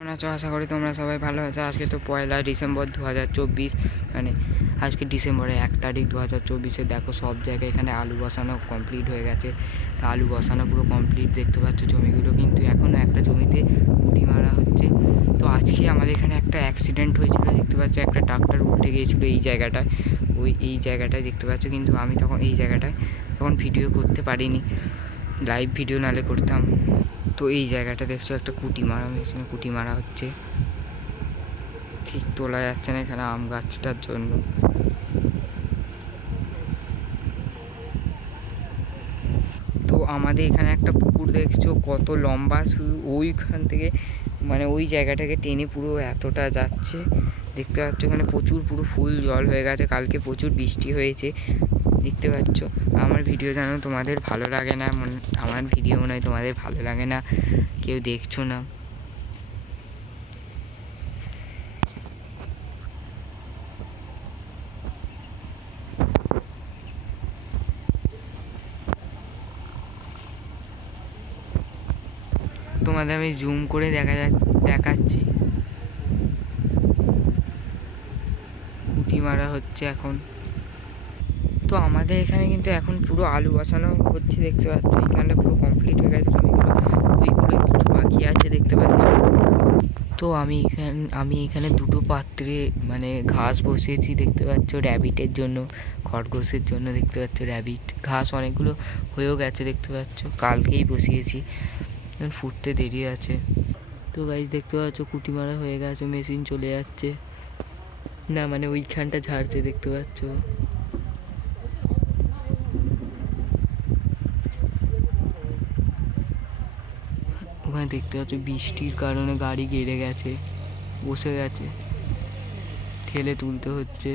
কেমন আছো? আশা করি তোমরা সবাই ভালো আছো। আজকে তো পয়লা ডিসেম্বর দু হাজার চব্বিশ মানে আজকে ডিসেম্বরের এক তারিখ দু হাজার চব্বিশে। দেখো সব জায়গায় এখানে আলু বসানো কমপ্লিট হয়ে গেছে। আলু বসানো পুরো কমপ্লিট দেখতে পাচ্ছ জমিগুলো কিন্তু এখনও একটা জমিতে কুটি মারা হচ্ছে। তো আজকে আমাদের এখানে একটা অ্যাক্সিডেন্ট হয়েছিল, দেখতে পাচ্ছ একটা ট্রাক্টর উঠে গিয়েছিল এই জায়গাটায়। ওই, এই জায়গাটায় দেখতে পাচ্ছ কিন্তু আমি তখন এই জায়গাটায় তখন ভিডিও করতে পারিনি। লাইভ ভিডিও নালে করতাম। তো এই জায়গাটা দেখছ, একটা কুটি মারা মেশিনে কুটি মারা হচ্ছে। ঠিক তোলা যাচ্ছে না এখানে আম গাছটার জন্য। তো আমাদের এখানে একটা পুকুর দেখছ, কত লম্বা শুধু ওইখান থেকে মানে ওই জায়গাটাকে টেনে পুরো এতটা যাচ্ছে। দেখতে পাচ্ছ এখানে প্রচুর পুরো ফুল জল হয়ে গেছে। কালকে প্রচুর বৃষ্টি হয়েছে। দেখতে পাচ্ছ। আমার ভিডিও জানো তোমাদের ভালো লাগে না আমার ভিডিও মনে হয় তোমাদের ভালো লাগে না, কেউ দেখছ না। তোমাদের আমি জুম করে দেখা যা দেখাচ্ছি। কুটি মারা হচ্ছে এখন। তো আমাদের এখানে কিন্তু এখন পুরো আলু বসানো হচ্ছে, দেখতে পাচ্ছ। এখানটা পুরো কমপ্লিট হয়ে গেছে, জমিগুলো ওইগুলো কিছু বাকি আছে, দেখতে পাচ্ছ। তো আমি এখানে আমি এখানে দুটো পাত্রে মানে ঘাস বসিয়েছি, দেখতে পাচ্ছ র্যাবিটের জন্য, খরগোশের জন্য, দেখতে পাচ্ছ র্যাবিট ঘাস অনেকগুলো হয়েও গেছে, দেখতে পাচ্ছ, কালকেই বসিয়েছি। ফুটতে দেরি আছে। তো গাইজ দেখতে পাচ্ছ কুটি মারা হয়ে গেছে মেশিন চলে যাচ্ছে। না মানে ওইখানটা ঝাড়ছে, দেখতে পাচ্ছ। ওখানে দেখতে পাচ্ছ বৃষ্টির কারণে গাড়ি গেড়ে গেছে বসে গেছে। ঠেলে তুলতে হচ্ছে।